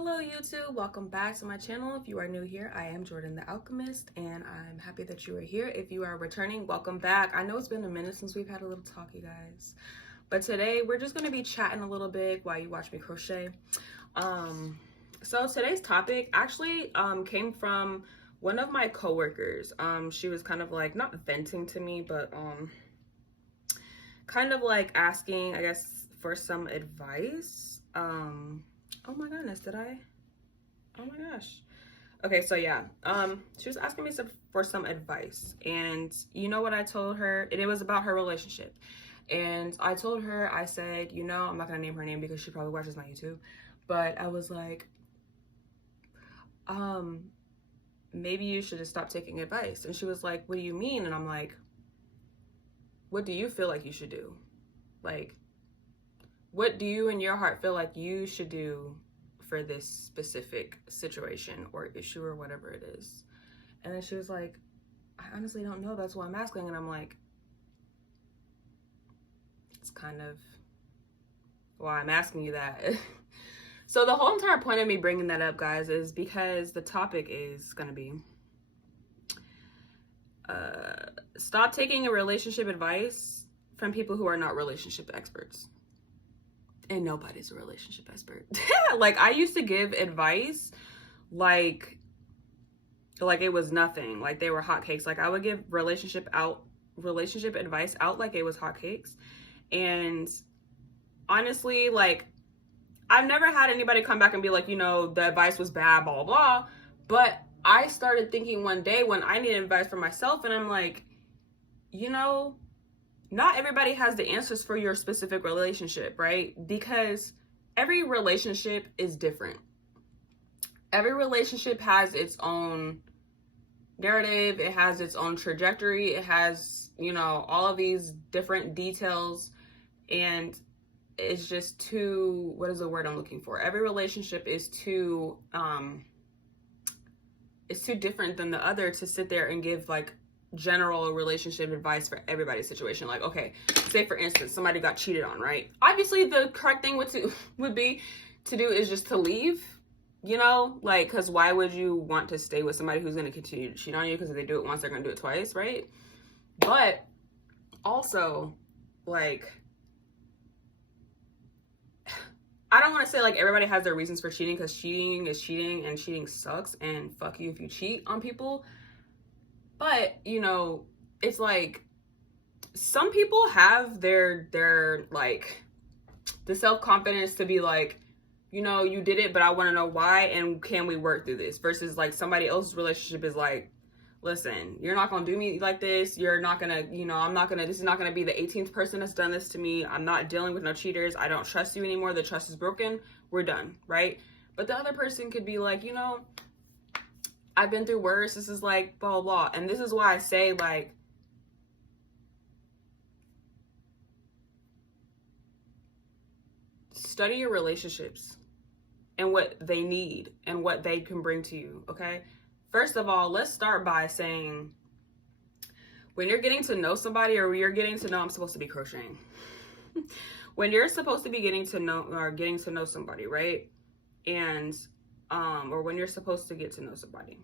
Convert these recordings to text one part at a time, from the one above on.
Hello YouTube, welcome back to my channel. If you are new here, I am Jordan the Alchemist and I'm happy that you are here. If you are returning, welcome back. I know it's been a minute since we've had a little talk, you guys, but today we're just going to be chatting a little bit while you watch me crochet. So today's topic actually came from one of my coworkers. She was kind of like not venting to me, but kind of like asking, I guess, for some advice. Oh my goodness, did I? Oh my gosh. Okay, so yeah, she was asking me for some advice, and you know what I told her? And it was about her relationship. And I told her, I said, you know, I'm not gonna name her name because she probably watches my YouTube, but I was like, maybe you should just stop taking advice. And she was like, what do you mean? And I'm like, what do you feel like you should do? Like, what do you in your heart feel like you should do for this specific situation or issue or whatever it is? And then she was like, I honestly don't know. That's why I'm asking. And I'm like, it's kind of why I'm asking you that. So the whole entire point of me bringing that up, guys, is because the topic is going to be stop taking a relationship advice from people who are not relationship experts. And nobody's a relationship expert. Like, I used to give advice like it was nothing. Like they were hotcakes. Like I would give relationship advice out like it was hotcakes. And honestly, like, I've never had anybody come back and be like, you know, the advice was bad, blah, blah, blah. But I started thinking one day when I needed advice for myself, and I'm like, you know, not everybody has the answers for your specific relationship, right? Because every relationship is different. Every relationship has its own narrative. It has its own trajectory. It has, you know, all of these different details. And it's just too, what is the word I'm looking for? Every relationship is too, it's too different than the other to sit there and give like general relationship advice for everybody's situation. Like, okay, say for instance, somebody got cheated on, right? Obviously the correct thing would be to do is just to leave, you know, like, because why would you want to stay with somebody who's going to continue to cheat on you? Because if they do it once, they're going to do it twice, right? But also, like, I don't want to say like everybody has their reasons for cheating, because cheating is cheating and cheating sucks, and fuck you if you cheat on people. But, you know, it's like some people have their like the self-confidence to be like, you know, you did it, but I want to know why, and can we work through this? Versus like somebody else's relationship is like, listen, you're not going to do me like this. You're not going to, you know, this is not going to be the 18th person that's done this to me. I'm not dealing with no cheaters. I don't trust you anymore. The trust is broken. We're done, right? But the other person could be like, you know, I've been through worse. This is like blah, blah, blah. And this is why I say, like, study your relationships and what they need and what they can bring to you, okay? First of all, let's start by saying, when you're getting to know somebody, or you're getting to know, I'm supposed to be crocheting. When you're supposed to be getting to know somebody, right? And, or when you're supposed to get to know somebody,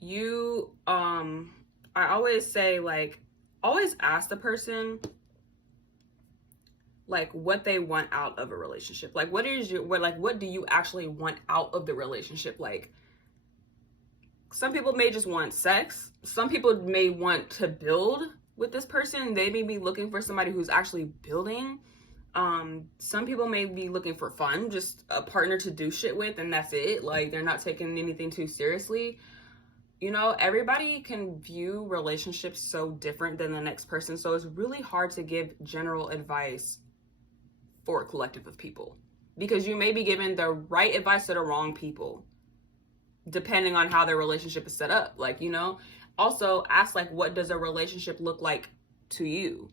you, I always say, like, always ask the person, like, what they want out of a relationship. Like, what do you actually want out of the relationship? Like, some people may just want sex. Some people may want to build with this person. They may be looking for somebody who's actually building. Some people may be looking for fun, just a partner to do shit with, and that's it. Like, they're not taking anything too seriously. You know, everybody can view relationships so different than the next person. So it's really hard to give general advice for a collective of people, because you may be giving the right advice to the wrong people, depending on how their relationship is set up. Like, you know, also ask, like, what does a relationship look like to you?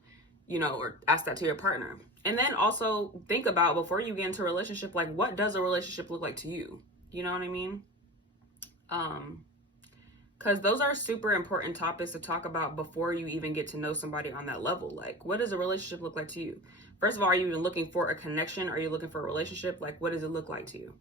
You know, or ask that to your partner. And then also think about, before you get into a relationship, like, what does a relationship look like to you? You know what I mean? Because those are super important topics to talk about before you even get to know somebody on that level. Like, what does a relationship look like to you? First of all, are you even looking for a connection? Are you looking for a relationship? Like, what does it look like to you?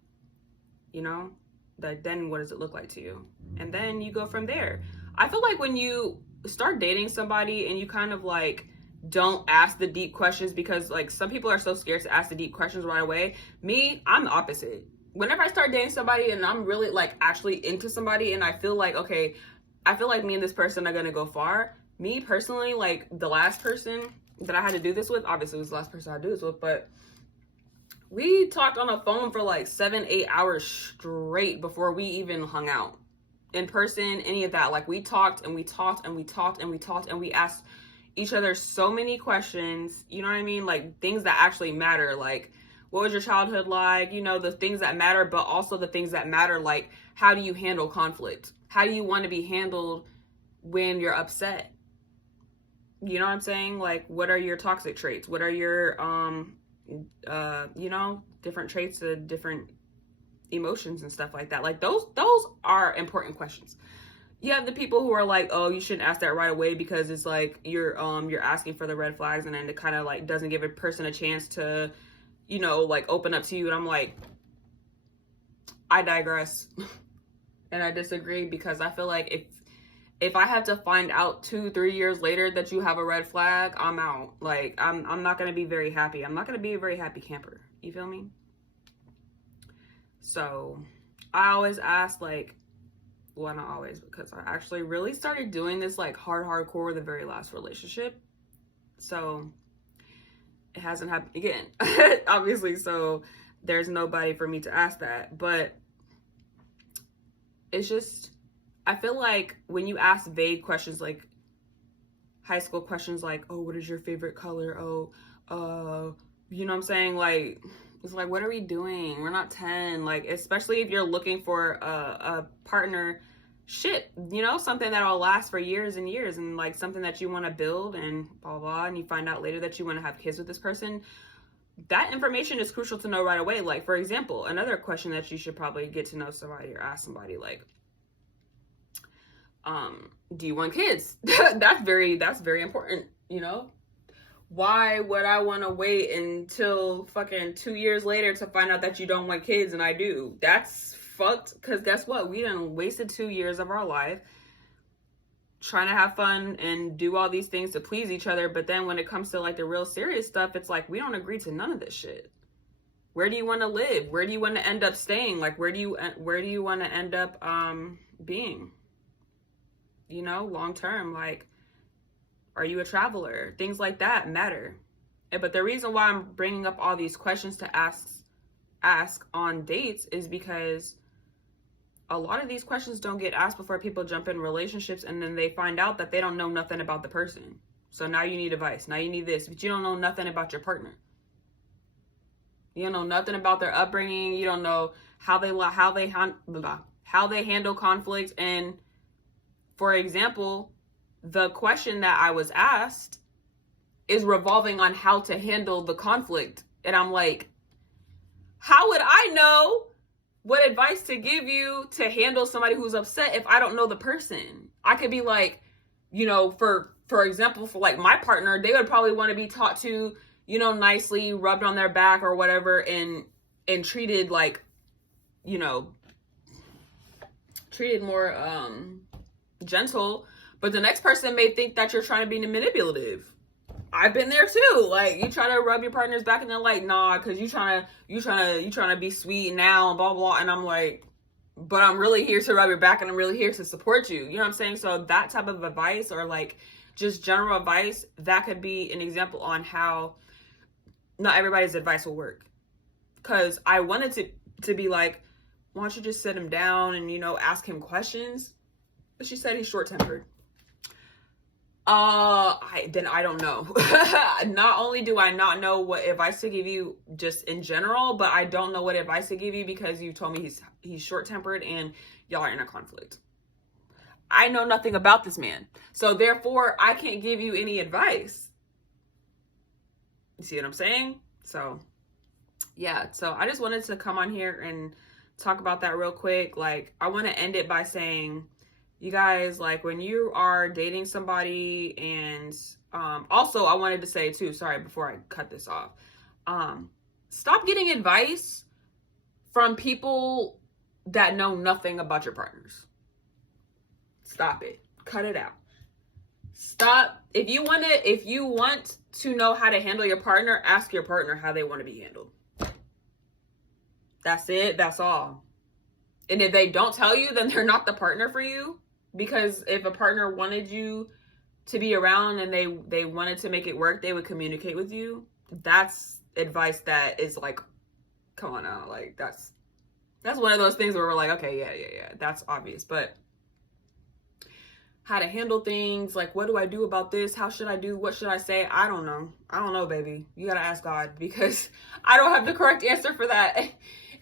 You know, then what does it look like to you? And then you go from there. I feel like when you start dating somebody and you kind of like don't ask the deep questions, because like some people are so scared to ask the deep questions right away. Me, I'm the opposite. Whenever I start dating somebody and I'm really like actually into somebody and I feel like, okay, I feel like me and this person are gonna go far. Me personally, like the last person that I had to do this with, obviously it was the last person I had to do this with, but we talked on the phone for like 7-8 hours straight before we even hung out in person, any of that. Like we talked and we talked and we talked and we talked and we asked each other so many questions, you know what I mean? Like things that actually matter, like what was your childhood like, you know, the things that matter, but also the things that matter, like how do you handle conflict? How do you want to be handled when you're upset? You know what I'm saying? Like what are your toxic traits? What are your you know, different traits of different emotions and stuff like that. Like those are important questions. You have the people who are like, oh, you shouldn't ask that right away because it's like you're asking for the red flags, and then it kind of like doesn't give a person a chance to, you know, like open up to you. And I'm like, I digress. And I disagree, because I feel like if I have to find out 2-3 years later that you have a red flag, I'm out. Like, I'm not going to be very happy. I'm not going to be a very happy camper. You feel me? So I always ask, like, well, not always, because I actually really started doing this like hardcore with the very last relationship. So it hasn't happened again, obviously. So there's nobody for me to ask that. But it's just, I feel like when you ask vague questions, like high school questions, like, oh, what is your favorite color? Oh, you know what I'm saying? Like, it's like, what are we doing? We're not 10. Like, especially if you're looking for a partner, shit, you know, something that'll last for years and years, and like something that you want to build and blah, blah, and you find out later that you want to have kids with this person. That information is crucial to know right away. Like, for example, another question that you should probably get to know somebody or ask somebody, like, do you want kids? That's very important, you know? Why would I want to wait until fucking 2 years later to find out that you don't want kids and I do? That's fucked, because guess what? We done wasted 2 years of our life trying to have fun and do all these things to please each other, but then when it comes to like the real serious stuff, it's like we don't agree to none of this shit. Where do you want to live? Where do you want to end up staying? Like where do you want to end up being? You know, long term, like, are you a traveler? Things like that matter. But the reason why I'm bringing up all these questions to ask on dates is because a lot of these questions don't get asked before people jump in relationships, and then they find out that they don't know nothing about the person. So now you need advice. Now you need this, but you don't know nothing about your partner. You don't know nothing about their upbringing. You don't know how they handle conflict. And for example, the question that I was asked is revolving on how to handle the conflict. And I'm like, how would I know what advice to give you to handle somebody who's upset if I don't know the person? I could be like, you know, for example, for like my partner, they would probably want to be taught to, you know, nicely rubbed on their back or whatever, and treated like, you know, treated more gentle. But the next person may think that you're trying to be manipulative. I've been there too. Like, you try to rub your partner's back and they're like, nah, because you trying to be sweet now and blah blah. And I'm like, but I'm really here to rub your back and I'm really here to support you. You know what I'm saying? So that type of advice, or like just general advice, that could be an example on how not everybody's advice will work. Because I wanted to be like, why don't you just sit him down and, you know, ask him questions? But she said he's short-tempered. I don't know. Not only do I not know what advice to give you just in general, but I don't know what advice to give you because you told me he's short-tempered and y'all are in a conflict. I know nothing about this man. So therefore, I can't give you any advice. You see what I'm saying? So yeah, so I just wanted to come on here and talk about that real quick. Like, I want to end it by saying, You guys, like, when you are dating somebody, and also I wanted to say too, sorry, before I cut this off, stop getting advice from people that know nothing about your partners. Stop it. Cut it out. Stop. If you want to know how to handle your partner, ask your partner how they want to be handled. That's it. That's all. And if they don't tell you, then they're not the partner for you. Because if a partner wanted you to be around and they wanted to make it work, they would communicate with you. That's advice that is like, come on now. Like, that's one of those things where we're like, okay, yeah, that's obvious. But how to handle things, like, what do I do about this? How should I do? What should I say? I don't know, baby. You gotta ask God, because I don't have the correct answer for that.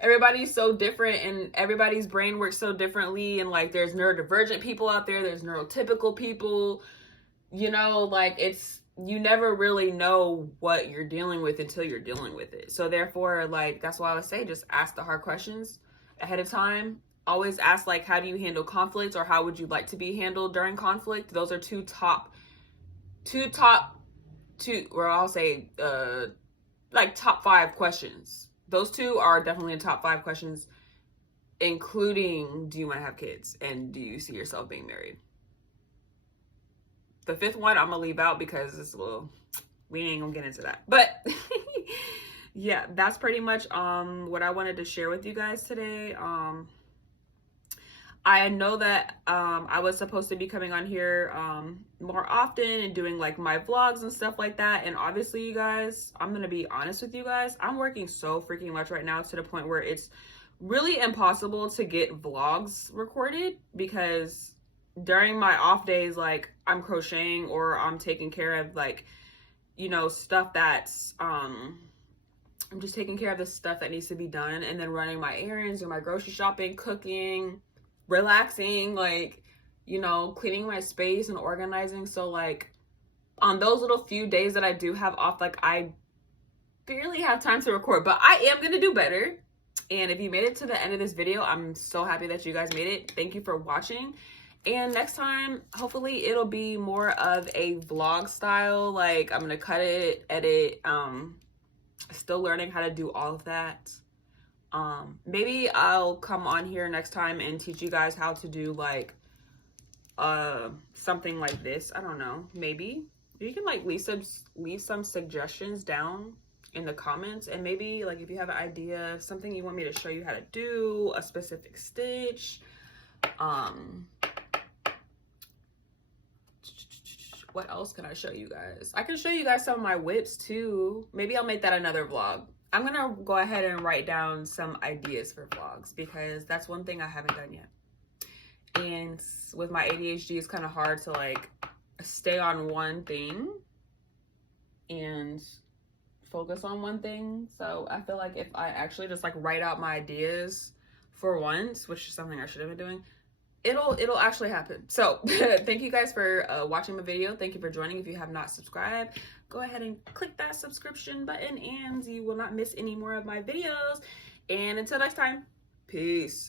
Everybody's so different, and everybody's brain works so differently, and like, there's neurodivergent people out there, there's neurotypical people, you know, like, you never really know what you're dealing with until you're dealing with it. So therefore, like, that's why I would say, just ask the hard questions ahead of time. Always ask, like, how do you handle conflict, or how would you like to be handled during conflict? Those are top 5 questions. Those two are definitely in top 5 questions, including, do you want to have kids, and do you see yourself being married? The 5th one I'm gonna leave out because it's we ain't gonna get into that. But yeah, that's pretty much what I wanted to share with you guys today. I know that I was supposed to be coming on here more often and doing like my vlogs and stuff like that. And obviously, you guys, I'm going to be honest with you guys. I'm working so freaking much right now, to the point where it's really impossible to get vlogs recorded, because during my off days, like, I'm crocheting, or I'm taking care of, like, you know, stuff that's, I'm just taking care of the stuff that needs to be done, and then running my errands, or my grocery shopping, cooking, relaxing, like, you know, cleaning my space and organizing. So like, on those little few days that I do have off, like, I barely have time to record, but I am gonna do better. And if you made it to the end of this video, I'm so happy that you guys made it. Thank you for watching. And next time, hopefully it'll be more of a vlog style. Like, I'm gonna cut it, edit, still learning how to do all of that. Maybe I'll come on here next time and teach you guys how to do, like, something like this. I don't know. Maybe you can, like, leave some suggestions down in the comments, and maybe, like, if you have an idea of something you want me to show you how to do, a specific stitch, what else can I show you guys? I can show you guys some of my whips too. Maybe I'll make that another vlog. I'm gonna go ahead and write down some ideas for vlogs, because that's one thing I haven't done yet. And with my ADHD, it's kind of hard to, like, stay on one thing and focus on one thing. So I feel like if I actually just, like, write out my ideas for once, which is something I should have been doing, it'll actually happen. So thank you guys for watching my video. Thank you for joining. If you have not subscribed, go ahead and click that subscription button, and you will not miss any more of my videos. And until next time, peace.